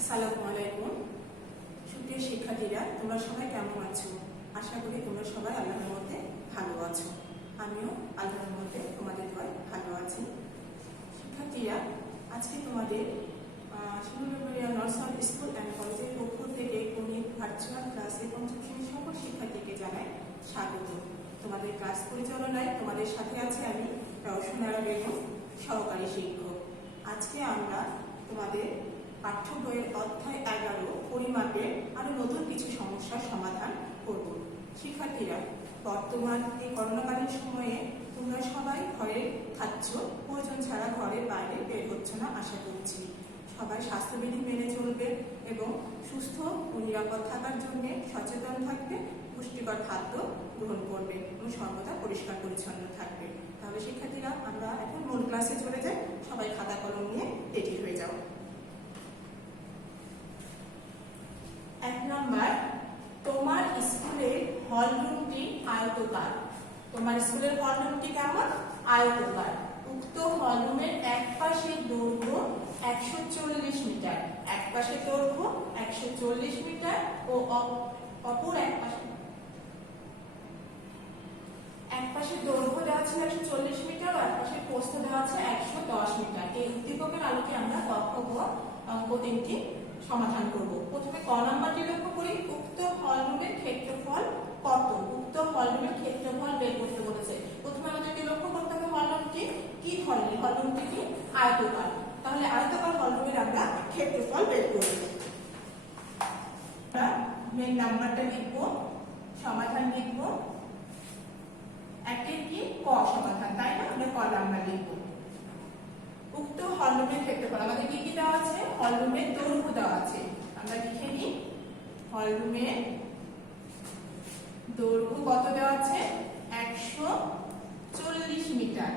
আসসালামু আলাইকুম। সুপ্রিয় শিক্ষার্থীরা, তোমরা সবাই কেমন আছো? আশা করি তোমরা সবাই আল্লাহর মধ্যে ভালো আছো। আমিও আল্লাহর মধ্যে তোমাদের দোয়ায় ভালো আছি। শিক্ষার্থীরা, আজকে তোমাদের নর্সারি স্কুল অ্যান্ড কলেজের পক্ষ থেকে গণিত ভার্চুয়াল ক্লাসে পঞ্চম শ্রেণীর সকল শিক্ষার্থীকে জানাই স্বাগত। তোমাদের ক্লাস পরিচালনায় তোমাদের সাথে আছে আমি রওশনারা বেগম, সহকারী শিক্ষক। আজকে আমরা তোমাদের পাঠ্য বইয়ের অধ্যায় 11 পরিমাপের আরো নতুন কিছু সমস্যার সমাধান করব। শিক্ষার্থীরা, বর্তমান এই করোনাকালীন সময়ে তোমরা সবাই ঘরে থাকছ, প্রয়োজন ছাড়া ঘরের বাইরে বের হচ্ছে না আশা করছি। সবাই স্বাস্থ্যবিধি মেনে চলবে এবং সুস্থ ও নিরাপদ থাকার জন্য সচেতন থাকবে, পুষ্টিকর খাদ্য গ্রহণ করবে এবং সর্বদা পরিষ্কার পরিচ্ছন্ন থাকবে। তাহলে শিক্ষার্থীরা, আমরা এখন মূল ক্লাসে চলে যাই। সবাই খাতা কলম নিয়ে রেডি হয়ে যাও। 1 নম্বর, তোমার স্কুলের হলরুমটি আয়তাকার। তোমার স্কুলের হলরুমটি কেমন? আয়তাকার। উক্ত হলরুমের এক পাশের দৈর্ঘ্য 140 মিটার, এক পাশের দৈর্ঘ্য 140 মিটার ও অপর এক পাশের দৈর্ঘ্য দেওয়া আছে 140 মিটার ও এক পাশের প্রস্থ দেওয়া আছে 110 মিটার। এই উদ্দীপকের আলোকে আমরা ক, খ, গ অঙ্ক তিনটি সমাধান করব। প্রথমে ক নাম্বারটি লক্ষ্য করি। উক্ত হলরুমের ক্ষেত্রফল কত? উক্ত হলরুমের ক্ষেত্রফল বের করতে বলেছে। প্রথমে আমাদেরকে লক্ষ্য করতে হবে হলরুমটি কি ধরনের। হলরুমটি কি? আয়তাকার। তাহলে আয়তাকার হলরুমের আমরা ক্ষেত্রফল বের করব। আমরা মেন নাম্বারটা লিখব, সমাধান লিখব। একের কি? ক সমাধান, তাই না? আমরা ক নাম্বার লিখব। উক্ত হলরুমের ক্ষেত্রফল আমাদের কি কি দেওয়া আছে? হলরুমের দৈর্ঘ্য দেওয়া আছে। আমরা লিখে নিই, হলরুমের দৈর্ঘ্য কত দেওয়া আছে? 140 মিটার।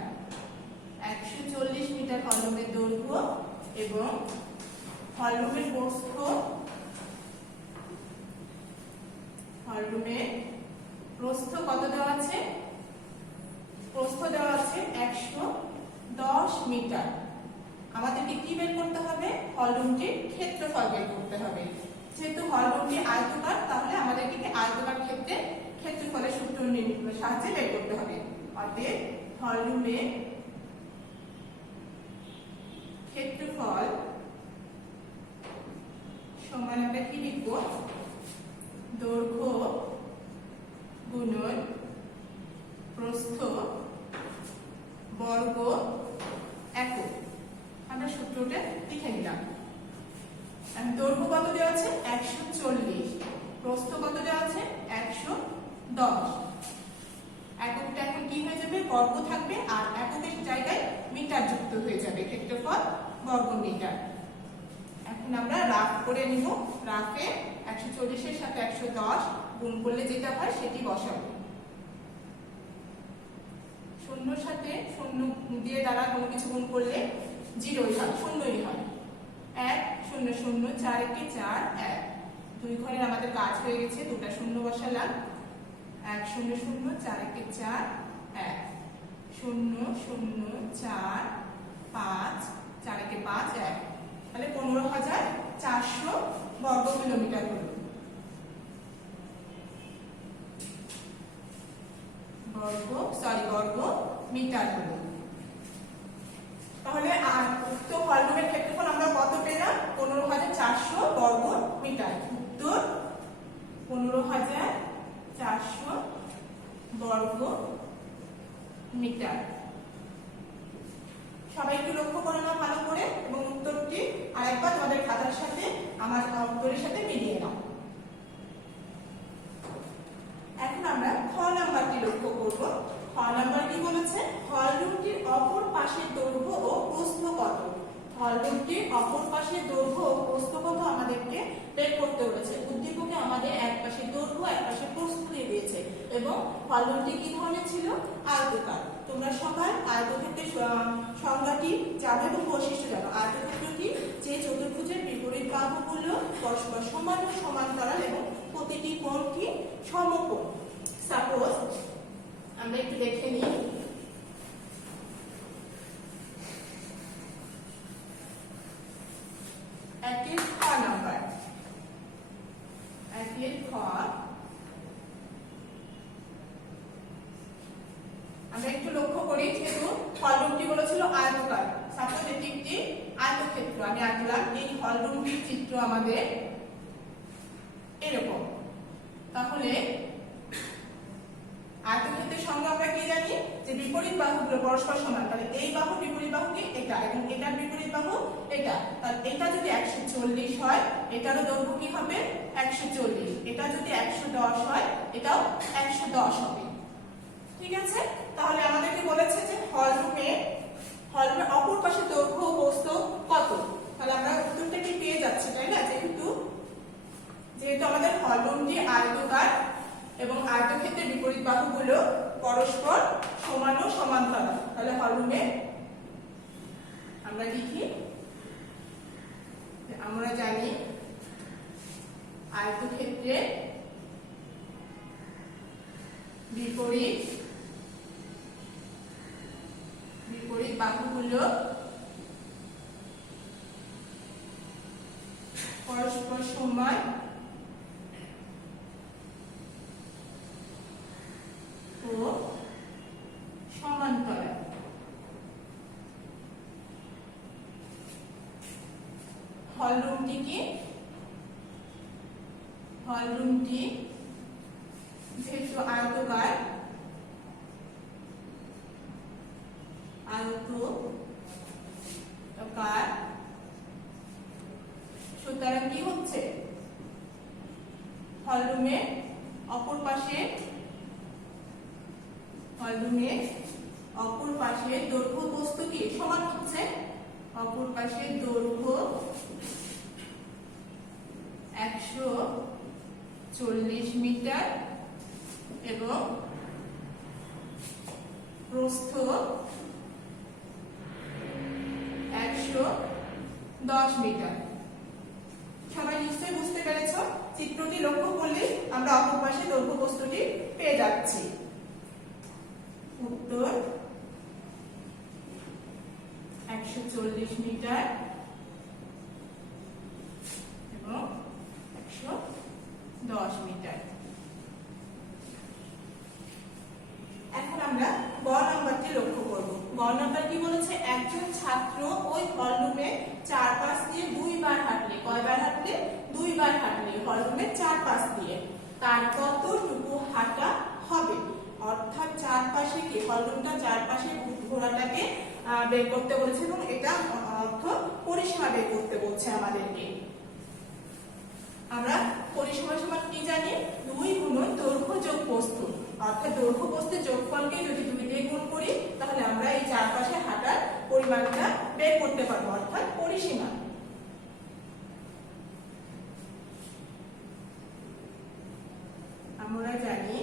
140 মিটার হলরুমের দৈর্ঘ্য এবং হলরুমের প্রস্থ, হলরুমের প্রস্থ কত দেওয়া আছে? প্রস্থ দেওয়া আছে 110 মিটার। আমাদেরকে কি বের করতে হবে? হলরুমটির ক্ষেত্রফল বের করতে হবে। যেহেতু হলরুমটি আয়তাকার, তাহলে আমাদেরকে আয়তাকার ক্ষেত্রে ক্ষেত্রফলের সূত্র সাহায্যে বের করতে হবে। অতএব হলরুমের ক্ষেত্রফল সমান আমরা কি লিখব? দৈর্ঘ্য গুণন প্রস্থ বর্গ একক। আমরা সূত্রটা লিখে নিলাম। দৈর্ঘ্য কত দেওয়া আছে? 140। প্রস্থ কত দেওয়া আছে? 110। এককটা এখন কি হয়ে যাবে? বর্গ থাকবে, আর এককের জায়গায় মিটার যুক্ত হয়ে যাবে। ক্ষেত্রফল বর্গ মিটার। এখন আমরা রাফ করে নিব। রাফে 140 এর সাথে 110 গুণ করলে যেটা হয় সেটি বসাবো। শূন্যর সাথে শূন্য দিয়ে দ্বারা কোনো কিছু গুণ করলে 0ই হয়, শূন্যই হয়। 1 0 0 4 1 4 1। দুই ঘরের আমাদের কাজ হয়ে গেছে। দুটো শূন্য বসালাম। 1 0 0 4 1 4 1 0 0 4 5 4 1 5 1। তাহলে 15,400 বর্গ কিলোমিটার হলো। বর্গ মিটার হলো। তাহলে উক্ত হলরুমের ক্ষেত্রফল আমরা কত পেলাম? 15,400 বর্গ মিটার। উত্তর 15,400 বর্গ মিটার। সবাই একটু লক্ষ্য করে নাও ভালো করে এবং উত্তরটি আরেকবার তোমাদের খাতার সাথে আমার উত্তরের সাথে মিলিয়ে নাও। এখন আমরা খ নাম্বারটি লক্ষ্য করব। খ নাম্বার কি বলেছে? হলরুমটির অপর পাশের দৈর্ঘ্য ও প্রস্থ কত? হলরুমটির অপর পাশের দৈর্ঘ্য ও প্রস্থ কত আমাদেরকে বের করতে বলেছে। উদ্দীপকে আমাদের এক পাশে দৈর্ঘ্য এক পাশে প্রস্থ দিয়ে দিয়েছে এবং হলরুমটি কি ধরনের ছিল? আয়তাকার। তোমরা সবাই আয়তক্ষেত্রের সংজ্ঞাটি জানো এবং বৈশিষ্ট্য জানো। আয়তক্ষেত্রটি যে চতুর্ভুজের বিপরীত বাহুগুলো পরস্পর সমান ও সমান্তরাল এবং প্রতিটি কোণ কি? সমকোণ। সাপোজ আমরা একটু দেখে নিই। একের খ নাম্বার আমরা একটু লক্ষ্য করি, যেহেতু হলরুমটি বলেছিল আয়তাকার, সাপোজ এটি একটি আয়তক্ষেত্র, আমি আঁকলাম। এই হলরুমটির চিত্র আমাদের এরকম। তাহলে আয়তক্ষেত্রের সঙ্গে আমরা কি জানি যে বিপরীত বাহুগুলো পরস্পর সমান, তাহলে এই বাহুর বিপরীত বাহু কি এটা, এবং এটার বিপরীত বাহু এটা। তাহলে এটা যদি 140 হয়, এটারও দৈর্ঘ্য কি হবে 140। এটা যদি 110 হয়, এটাও 110 হবে। ঠিক আছে, তাহলে আমাদেরকে বলেছে যে হলরুমের অপর পাশে দৈর্ঘ্য ও প্রস্থ কত। তাহলে আমরা উত্তরটা কি পেয়ে যাচ্ছি, তাই না? যেহেতু আমাদের হলরুমটি আয়তাকার এবং আয়তক্ষেত্রের বিপরীত বাহুগুলো পরস্পর সমান ও সমান্তরাল, তাহলে হলরুমে আমরা লিখি, আমরা জানি আয়তক্ষেত্রের বিপরীত বাহুগুলো পরস্পর সমান ও সমান্তরাল। হলরুমটি যেহেতু আয়তাকার, সুতরাং কি হচ্ছে, হলরুমের অপর পাশে দৈর্ঘ্য প্রস্থ কি সমান হচ্ছে। অপর পাশে দৈর্ঘ্য 140 মিটার এবং প্রস্থ 110 মিটার। সবাই নিশ্চয়ই বুঝতে পেরেছ। চিত্রটি লক্ষ্য করলে আমরা অপর পাশে দৈর্ঘ্য প্রস্থটি পেয়ে যাচ্ছি। উত্তর 140 মিটার এবং 110 মিটার। এখন আমরা গ নম্বরটি লক্ষ্য করব। গ নম্বর কি বলেছে, একজন ছাত্র ওই হলরুমের চারপাশ দিয়ে দুইবার হাঁটলে, কয়বার হাঁটলে? দুইবার হাঁটলে হলরুমের চারপাশ দিয়ে তার কতটুকু হাঁটা হবে। অর্থাৎ চারপাশে কি হলরুমটা চারপাশে ঘোরাটাকে বের করতে বলেছে এবং এটা অর্থ পরিসীমা বের করতে বলছে আমাদেরকে। আমরা পরিসীমা সমান কি জানি, 2 গুণন দৈর্ঘ্য যোগ প্রস্থ। অর্থাৎ দৈর্ঘ্য প্রস্থের যোগফলকে যদি 2 দিয়ে গুণ করি, তাহলে আমরা এই চারপাশে হাঁটার পরিমাণটা বের করতে পারবো, অর্থাৎ পরিসীমা। আমরা জানি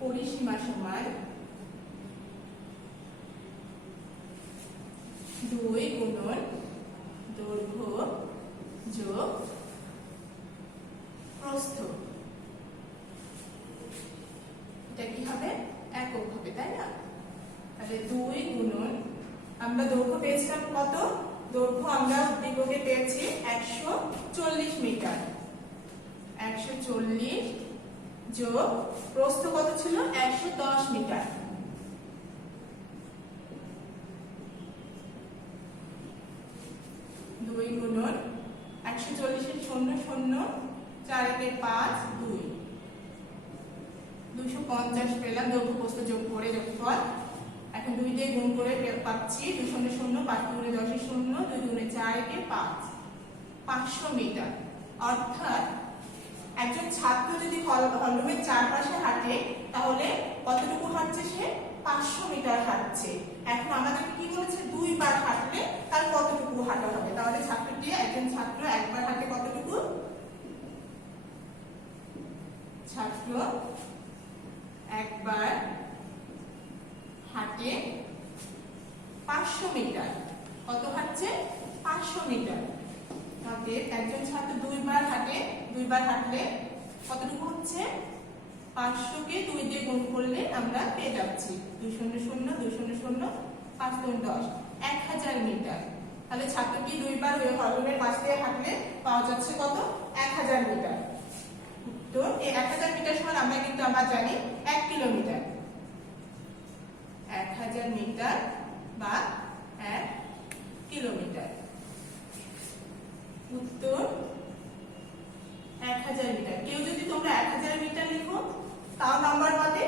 পরিসীমা সমান 2 গুণন দৈর্ঘ্য যোগ প্রস্থ। এটা কি হবে, একক হবে, তাই না? তাহলে 2 গুণন, আমরা দৈর্ঘ্য পেয়েছিলাম কত, দৈর্ঘ্য আমরা উদ্দীপকে পেয়েছি 140 মিটার। 140 যোগ প্রস্থ কত ছিল, 110 মিটার। 2 গুণন 140 এর 0 0 4 একে 5 2 250 পেলাম দৈর্ঘ্য প্রস্থ যোগ করে যোগফল। এখন 2 দিয়ে গুণ করে পাচ্ছি 2 0 0 5 2 10 0 2 2 4 একে 5 500 মিটার। অর্থাৎ একজন ছাত্র যদি হলরুমের চারপাশে হাঁটে, তাহলে কতটুকু হাঁটছে সে, 500 মিটার হাঁটছে। এখন আমাদেরকে কি বলেছে, 2 বার হাঁটলে তার কতটুকু হাঁটা হবে। তাহলে একজন ছাত্র একবার হাঁটে কতটুকু, ছাত্র একবার হাঁটে 500 মিটার। কত হাঁটছে, 500 মিটার। একজন ছাত্র 2 বার হাঁটলে কতটুকু হচ্ছে, 500 কে 2 দিয়ে গুণ করলে আমরা পেয়ে যাচ্ছি 2 0 0 2 0 0 5 2 10 1000 মিটার। তাহলে ছাত্রটি দুইবার হলরুমের পাশ দিয়ে হাঁটলে পাওয়া যাচ্ছে কত? 1000 মিটার। তো এই 1000 মিটার সমান আমরা কিন্তু আবার জানি 1 কিলোমিটার। 1000 মিটার বা 1 কিলোমিটার। উত্তর 1000 মিটার। কেউ যদি তোমরা 1000 মিটার লিখো তাও নাম্বার পাবে,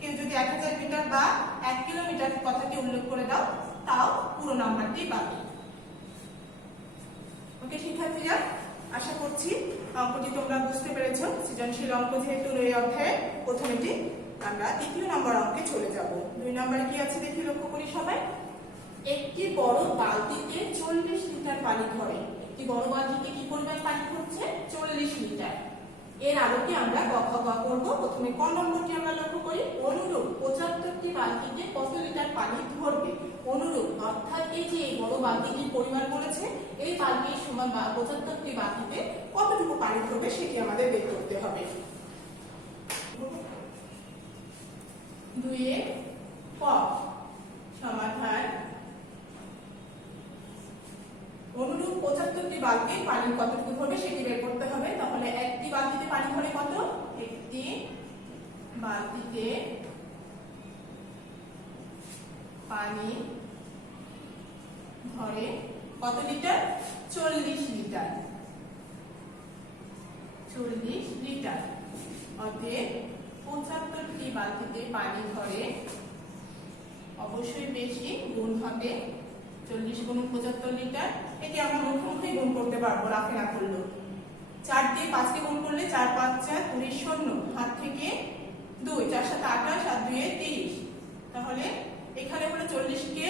কেউ যদি 1000 মিটার বা 1 কিলোমিটার কথাটি উল্লেখ করে দাও তাও পুরো নাম্বারটি পাবে। ওকে শিক্ষার্থীরা, আশা করছি অঙ্কটি তোমরা বুঝতে পেরেছো। সৃজনশীল অঙ্ক যেহেতু এই অধ্যায়ে প্রথমেটি, আমরা দ্বিতীয় নম্বর অঙ্কে চলে যাব। 2 নম্বরে কি আছে দেখি, লক্ষ্য করি সবাই। একটি বড় বালতিতে 40 লিটার পানি ধরে। একটি বড় বালতিতে কি পরিমাণ পানি ধরছে? 40 লিটার। এর আলোকে আমরা ক খ গ করব। প্রথমে ক নম্বরটি আমরা লক্ষ্য করি। অনুরূপ 75টি বালতিতে কত লিটার পানি ধরবে? অনুরূপ অর্থাৎ এই যে বড় বালতিটির পরিমাণ বলেছে, এই বালতির সমান 75টি বালতিতে কতটুকু পানি ধরবে সেটি আমাদের বের করতে হবে। 2 এর ক সমাধান। অনুরূপ 75টি বালতির পানি কতটুকু ধরবে সেটি বের করতে হবে। তাহলে একটি বালতিতে পানি ধরে কত? একটি বালতিতে পানি ধরে কত লিটার? 40 লিটার। 40 লিটার। অতএব 75টি বালতিতে পানি ধরে, অবশ্যই বেশি, গুণ হবে 40 গুণ 75 লিটার। এটি আমরা মুখোমুখি গুণ করতে পারবো, রাফে না করলেও। 4 দিয়ে 5 কে গুণ করলে 4 5 4 20 শূন্য, হাত থেকে 2, 4 7 28, 7 2 30। তাহলে এখানে হলো 40 কে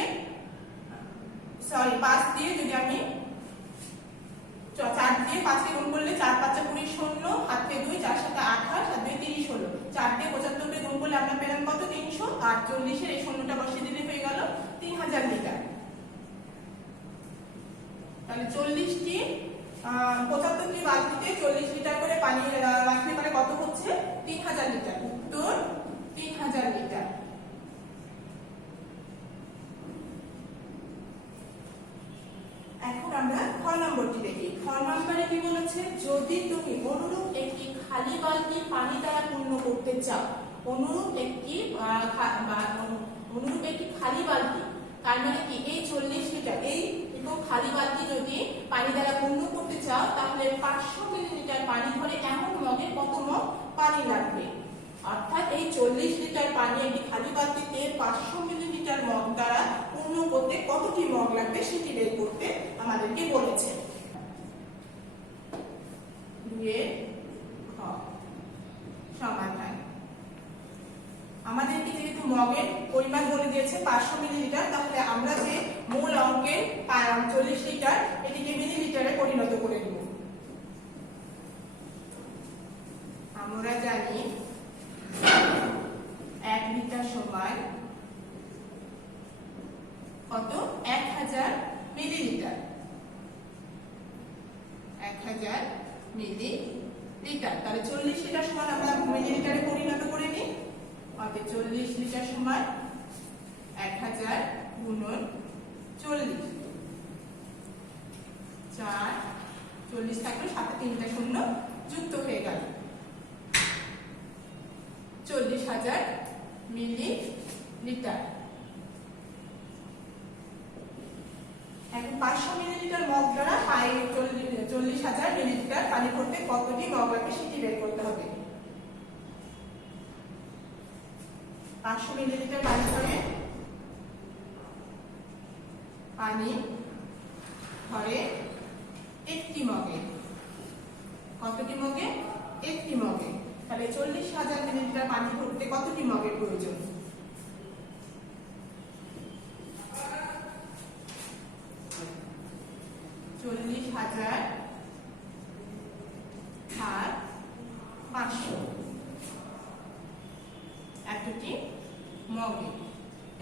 5 দিয়ে যদি আমি 4 দিয়ে 5 কে গুণ করলে 4 5 20 শূন্য, হাত থেকে 2, 4 7 28, 7 2 30 হলো। 4 দিয়ে 75 কে গুণ করলে আমরা পেলাম কত? 300। আর 40 এর এই শূন্যটা বসিয়ে দিলে হয়ে গেল 3000 লিটার। তাহলে 75টি বালতিতে 40 লিটার করে পানি রাখলে পারে কত হচ্ছে? 3000 লিটার। উত্তর 3000 লিটার। এখন আমরা খ নম্বরটি দেখি। খ নম্বরে কি বলেছে? যদি তুমি অনুরূপ একটি খালি বালতি পানি দ্বারা পূর্ণ করতে চাও, অনুরূপ একটি খালি বালতি, তার মানে কি এই 40 লিটার এই খালি বালতি যদি পানি দ্বারা পূর্ণ করতে চাও, তাহলে 500 মিলিলিটার পানি ধরে এমন মগে কত মগ পানি লাগবে? অর্থাৎ এই 40 লিটার পানি একটি খালি বালতিতে 500 মিলিলিটার মগ দ্বারা পূর্ণ করতে কতটি মগ লাগবে সেটি বের করতে আমাদেরকে বলেছে। 2 এর খ সমাধান। আমাদেরকে যেহেতু মগের পরিমাণ বলে দিয়েছে 500 মিলিলিটার, তাহলে আমরা যে মূল অঙ্কের 40 লিটার এটিকে মিলিলিটারে পরিণত করে দেব। আমরা জানি 1 লিটার সমান কত? 1000 মিলিলিটার। 1000 মিলিলিটার। তাহলে 40 লিটার সমান আমরা মিলিলিটারে পরিণত করে নিই। অর্থাৎ 40 লিটার সমান 1000 গুণন 40। 4 40 থাকলো, সাথে 3টা শূন্য যুক্ত হয়ে গেল। 40,000 মিলিলিটার। এখন 500 মিলিলিটার মগ দ্বারা 40,000 মিলিলিটার পানি ভরতে কতটি মগ লাগবে সেটি বের করতে হবে। 500 মিলিলিটার পানি ধরে একটি মগে। কতটি মগে? একটি মগে। তাহলে 40,000 মিলিলিটার পানি ভরতে কতটি মগের প্রয়োজন? 40,000 আর 500 এতটি মগে।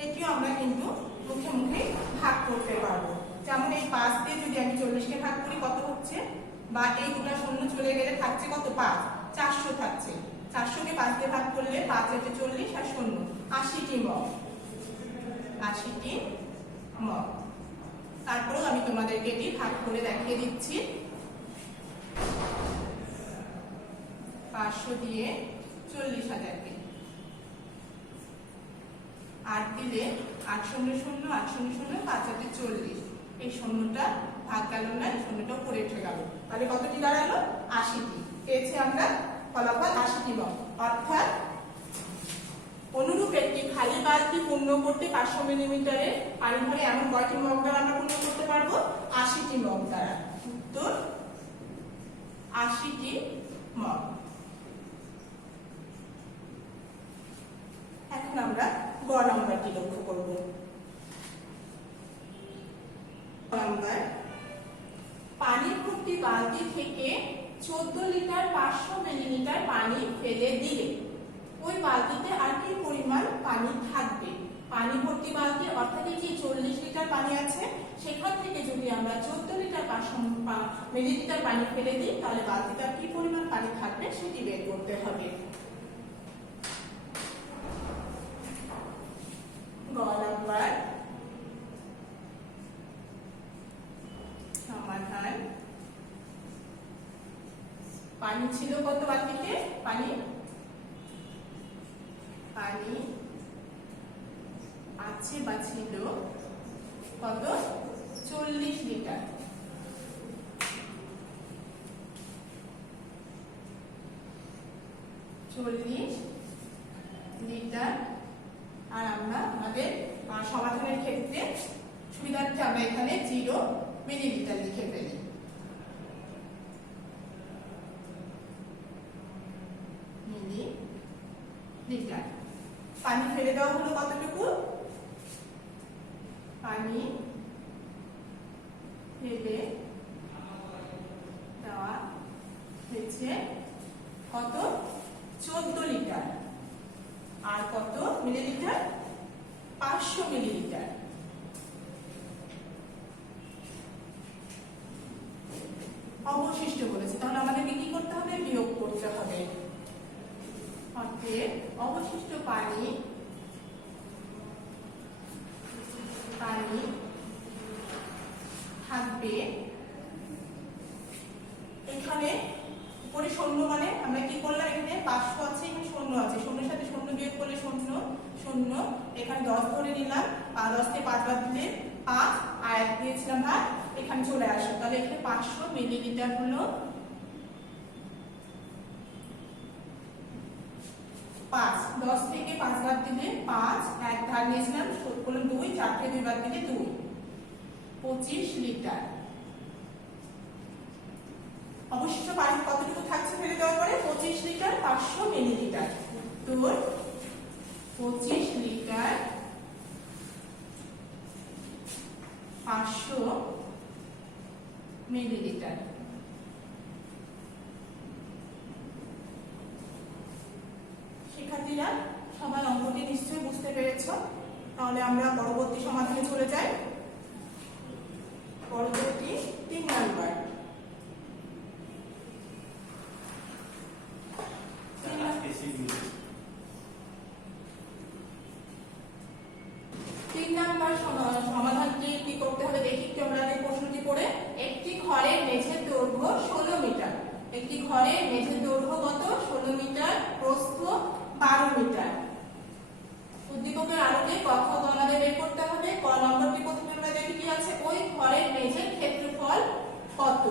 এটিও আমরা কিন্তু মুখে মুখে ভাগ করতে পারবো। যেমন এই 5 দিয়ে যদি আমি 40কে ভাগ করি কত হচ্ছে? বা এই দুটো শূন্য চলে গেলে থাকছে কত? 5, 400 থাকছে। 400কে 5 দিয়ে ভাগ করলে 5 × 40 আর শূন্য 80টি মগ। 80টি মগ। তারপরেও আমি তোমাদেরকে এটি ভাগ করে দেখিয়ে দিচ্ছি। 500 দিয়ে 40,000কে 8 দিলে 8 শূন্য শূন্য 8 শূন্য শূন্য 5 8 40, এই শূন্যটা ভাগ গেল না, এই শূন্যটা উপরে উঠে গেল, তাহলে কতটি দাঁড়ালো? 80টি। পেয়েছি আমরা ফলাফল 80টি মগ। অর্থাৎ অনুরূপ একটি খালি বালতি পূর্ণ করতে 500 মিলিমিটারে পানি ভরে এমন কয়টি মগ দ্বারা আমরা পূর্ণ করতে পারবো? 80টি মগ দ্বারা। উত্তর 80টি মগ। এখন আমরা গ নাম্বারটি লক্ষ্য করব। নাম্বার, পানি ভর্তি বালতি থেকে 14 লিটার 500 মিলিলিটার পানি ফেলে দিলে ওই বালতিতে আর কি পরিমাণ পানি থাকবে? পানি ভর্তি বালতি অর্থাৎ এই যে 40 লিটার পানি আছে, সেখান থেকে যদি আমরা 14 লিটার 500 মিলিলিটার পানি ফেলে দিই, তাহলে বালতিতে আর কি পরিমাণ পানি থাকবে সেটি বের করতে হবে। গ নাম্বার সমাধান। পানি ছিল কত বালতিতে? পানি আছে বা ছিল কত? 40 লিটার। আর আমরা আমাদের সমাধানের ক্ষেত্রে সুবিধার্থে আমরা এখানে 0 মিলিলিটার লিখে ফেলি। মিলিলিটার। পানি ফেলে দেওয়া হলো কতটুকু? পানি ফেলে দেওয়া হয়েছে কত? 14 লিটার। আর কত মিলিলিটার? 500 মিলিলিটার। অবশিষ্ট বলেছে, তাহলে আমাদেরকে কি করতে হবে? বিয়োগ করতে হবে। অতএব অবশিষ্ট পানি থাকবে এখানে উপরে শূন্য, মানে আমরা কি করলাম? এখানে 500 আছে, এখানে শূন্য আছে, শূন্যের সাথে শূন্য বিয়োগ করলে শূন্য শূন্য, এখানে 10 ধরে নিলাম, আর 10 থেকে 5 বাদ দিলে 5, আর 1 দিয়েছিলাম ভাগ, এখানে চলে আসলো। তাহলে এখানে 500 মিলিলিটার হলো 5। 10 থেকে 5 বাদ দিলে 5, 1 ধার নিয়েছিলাম, শোধ করলাম 2, 4 থেকে 2 বাদ দিলে 2, 25 লিটার। অবশিষ্ট পানি কতটুকু থাকছে ফেলে দেওয়ার পরে? 25 লিটার 500 মিলিলিটার। তোর 25 লিটার 500 মিলিলিটার। শিক্ষার্থীরা সবাই অঙ্কটি নিশ্চয়ই বুঝতে পেরেছ। তাহলে আমরা পরবর্তী সমাধানে চলে যাই। পরবর্তী 3 নাম্বার। 3 নাম্বার সমাধানটি কি করতে হবে দেখি একটু আমরা এই প্রশ্নটি পড়ে। একটি ঘরের মেঝের দৈর্ঘ্য 16 মিটার। একটি ঘরের মেঝের দৈর্ঘ্য কত? 16 মিটার, প্রস্থ 12 মিটার। উদ্দীপকের আলোকে ক খ গ আমাদের বের করতে হবে। ক নম্বরটি প্রথমে আমরা দেখি কি আছে, ওই ঘরের মেঝের ক্ষেত্রফল কত।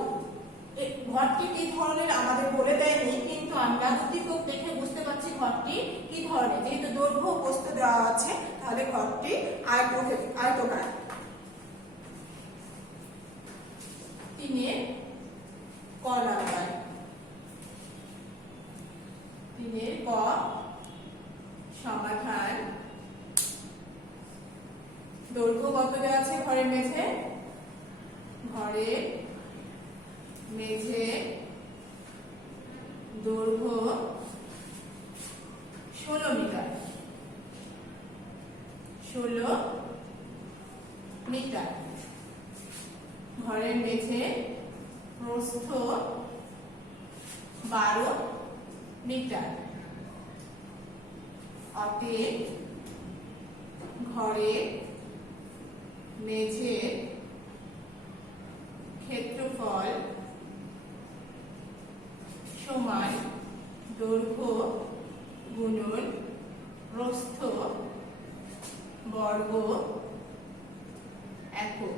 এই ঘরটি কি ধরনের আমাদের বলে দেয়নি, কিন্তু আমরা উদ্দীপক দেখে বুঝতে পারছি ঘরটি কি ধরনের। যেহেতু দৈর্ঘ্য প্রস্থ দেওয়া আছে, তাহলে ঘরটি আয়তকার। 3 ক নাম্বার। 3 ক সমাধান। দৈর্ঘ্য কত দেওয়া আছে ঘরের মেঝে? ঘরের মেঝে দৈর্ঘ্য 16 মিটার। 16 মিটার। ঘরের মেঝে প্রস্থ 12 মিটার। অতএব ঘরের মেঝে দৈর্ঘ্য গুণন প্রস্থ বর্গ একক।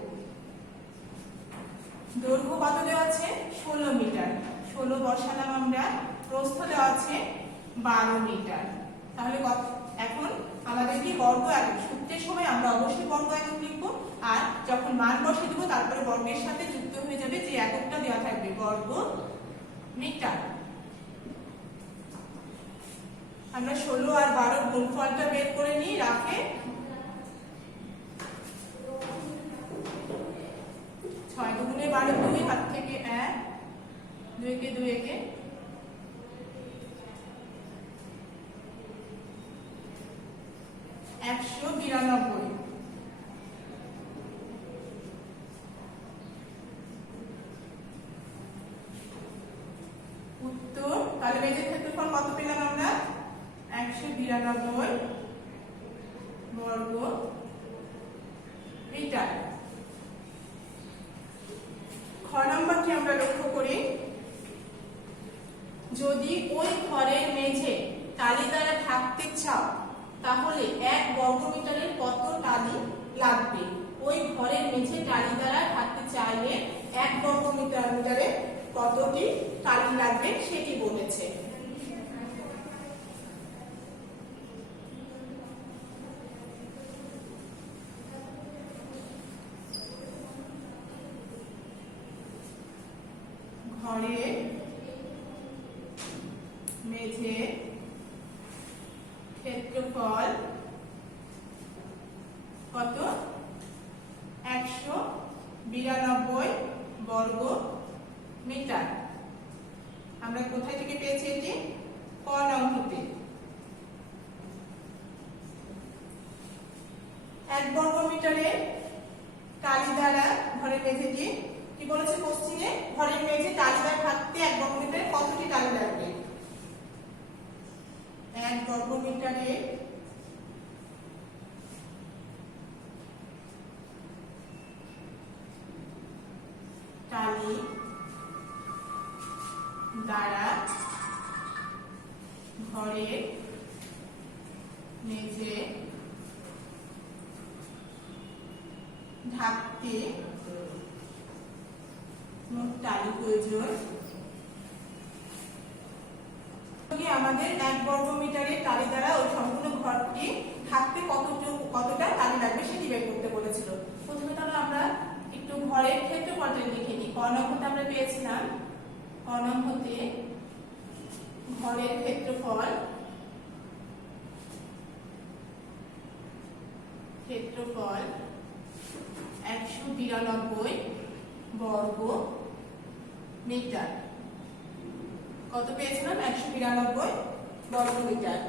দৈর্ঘ্য কত দেওয়া আছে? 16 মিটার। 16 বসালাম আমরা। প্রস্থ দেওয়া আছে 12 মিটার। তাহলে এখন আমাদের কি বর্গ একক সূত্রের সময় আমরা অবশ্যই বর্গ একক লিখবো, আর যখন মান বসিয়ে দেবো তারপরে বর্গের সাথে যুক্ত হয়ে যাবে যে এককটা দেওয়া থাকবে, বর্গ মিটার। আমরা 16 আর 12 গুণফলটা বের করে নিই রাখে। 6 দুগুণে 12, 2 হাত থেকে 1, 2 কে 2 একে 192। উত্তর তাহলে মেঝের ক্ষেত্রফল কত পেলাম আমরা? 192 বর্গ মিটার। খ নম্বরটি আমরা লক্ষ্য করি, যদি ওই ঘরের মেঝে টালি দ্বারা ঢাকতে চাও তাহলে 1 বর্গমিটারের কত টালি লাগবে? ওই ঘরের মেঝে টালি দ্বারা ঢাকতে চাইলে 1 বর্গমিটারে কতটি টালি লাগবে সেটি বলেছে। ঘরের মেঝে ক্ষেত্রফল কত? 192 বর্গ মিটার। আমরা কোথায় থেকে পেয়েছি এটি? ক নম্বরতে। 1 বর্গ মিটারে টালি দ্বারা ঘরের মেঝেটি কি বলেছে কোশ্চেনে? ঘরের মেঝে টালি দ্বারা ঢাকতে 1 বর্গ মিটারে কতটি টালি লাগবে? 1 বর্গ মিটারে টালি দ্বারা ঘরের মেঝে ঢাকতে মোট টালি প্রয়োজন। আমাদের 1 বর্গ মিটারের টালি দ্বারা ওই সম্পূর্ণ ঘরটি ঢাকতে কতটা টালি লাগবে সেটি বের করতে বলেছিল। প্রথমে তাহলে আমরা একটু ঘরের ক্ষেত্রফলটা লিখে নিই। ক নম্বরটা আমরা পেয়েছিলাম, ক নম্বরে ঘরের ক্ষেত্রফল ক্ষেত্রফল 192 বর্গ মিটার। কত পেয়েছিলাম? 192 বর্গ মিটার।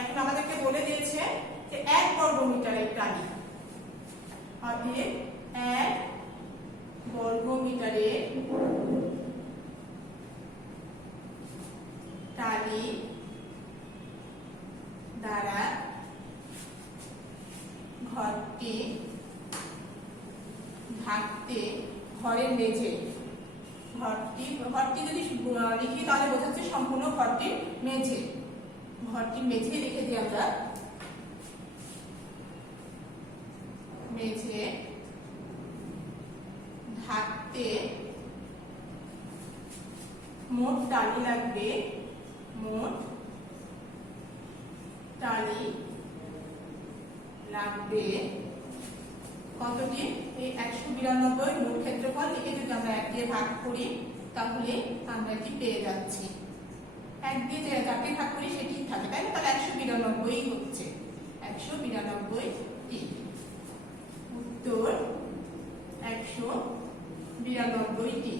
এখন আমাদেরকে বলে দিয়েছে যে 1 বর্গ মিটারের টালি হবে 1 বর্গ মিটারের টালি দ্বারা ঘরটি ঢাকতে ঘরের মেঝে ঘরটি যদি লিখি তাহলে বোঝাচ্ছে সম্পূর্ণ ঘরটির মেঝে। ঘরটির মেঝে লিখে দিই আমরা, মেঝে ঢাকতে মোট টালি লাগবে, মোট টালি লাগবে কতটি? এই 192 মোট ক্ষেত্রফল লিখে যদি আমরা 1 দিয়ে ভাগ করি তাহলে আমরা এটি পেয়ে যাচ্ছি। 1 দিয়ে যে যাকে ভাগ করি সেটি থাকে, তাই না? তাহলে 192 হচ্ছে 192টি। উত্তর 192টি।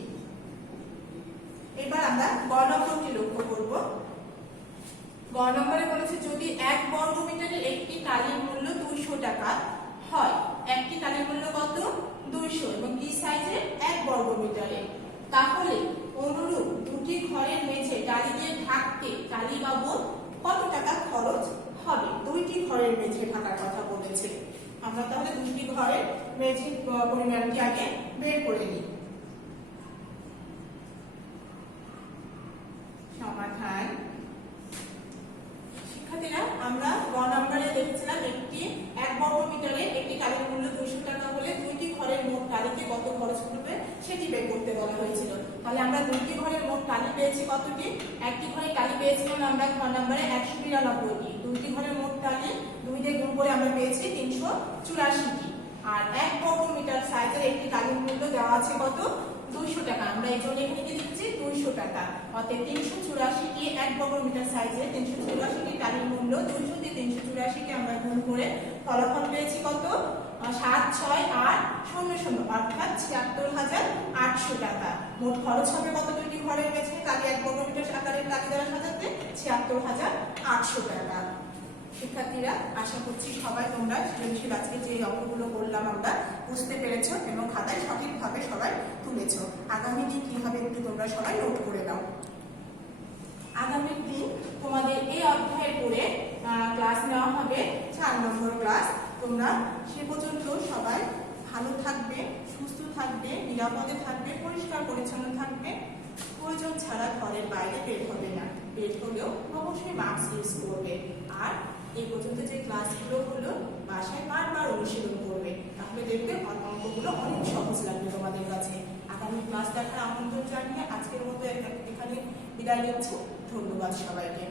এবার আমরা গ নম্বরটি লক্ষ্য করব। গ নম্বরে বলেছে যদি 1 বর্গ মিটারের একটি টালির মূল্য 200 টাকা হয়, একটি টালির মূল্য কত? 200 এবং কি সাইজের? 1 বর্গ মিটারে, তাহলে অনুরূপ দুটি ঘরের মেঝে টালি দিয়ে ঢাকতে টালি বাবদ কত টাকা খরচ হবে? দুইটি ঘরের মেঝে ঢাকার কথা বলেছে। আমরা তাহলে দুইটি ঘরের মেঝের পরিমাণটি আগে বের করে নিই। আজকে কত খরচ পড়বে সেটি বের করতে বলা হয়েছিল। তাহলে আমরা দুটি ঘরের মোট টালি পেয়েছি কতটি? একটি ঘরে টালি পেয়েছিলাম আমরা ঘর নম্বরে 192টি। দুটি ঘরের মোট টালি 2 দিয়ে গুণ করে আমরা পেয়েছি 384টি। আর 1 বর্গ মিটার সাইজের একটি টালির মূল্য দেওয়া আছে কত? 200 টাকা। আমরা এই জন্য এখানে কি দিচ্ছি? 200 টাকা। অতএব 384টি 1 বর্গ মিটার সাইজের 384টি টালির মূল্য 200 দিয়ে 384কে আমরা গুণ করে ফলাফল পেয়েছি কত? 7, 6, 8, 0, 0 অর্থাৎ 76,800 টাকা। মোট খরচ হবে কত দুটি ঘরের পেছনে টালি 1 বর্গ মিটার আকারের টালি দ্বারা সাজাতে? 76,800 টাকা। শিক্ষার্থীরা, আশা করছি সবাই তোমরা সৃজনশীল আজকে যে অঙ্কগুলো বললাম আমরা বুঝতে পেরেছো এবং খাতায় সঠিকভাবে সবাই তুলেছো। আগামী দিন কি হবে একটু তোমরা সবাই নোট করে দাও। আগামী দিন তোমাদের এই অধ্যায়ের পরে ক্লাস নেওয়া হবে 4 নম্বর ক্লাস। তোমরা সে পর্যন্ত সবাই ভালো থাকবে, সুস্থ থাকবে, নিরাপদে থাকবে, পরিষ্কার পরিচ্ছন্ন থাকবে। প্রয়োজন ছাড়া ঘরের বাইরে বের হবে না, বের হলেও অবশ্যই মাস্ক ইউজ করবে। আর এই পর্যন্ত যে ক্লাসগুলো হলো বাসায় বারবার অনুশীলন করবে, তাহলে দেখবে অঙ্কগুলো অনেক সহজ লাগবে তোমাদের কাছে। আগামী ক্লাস দেখার আমন্ত্রণ জানিয়ে আজকের মতো এখানে বিদায় নিচ্ছি। ধন্যবাদ সবাইকে।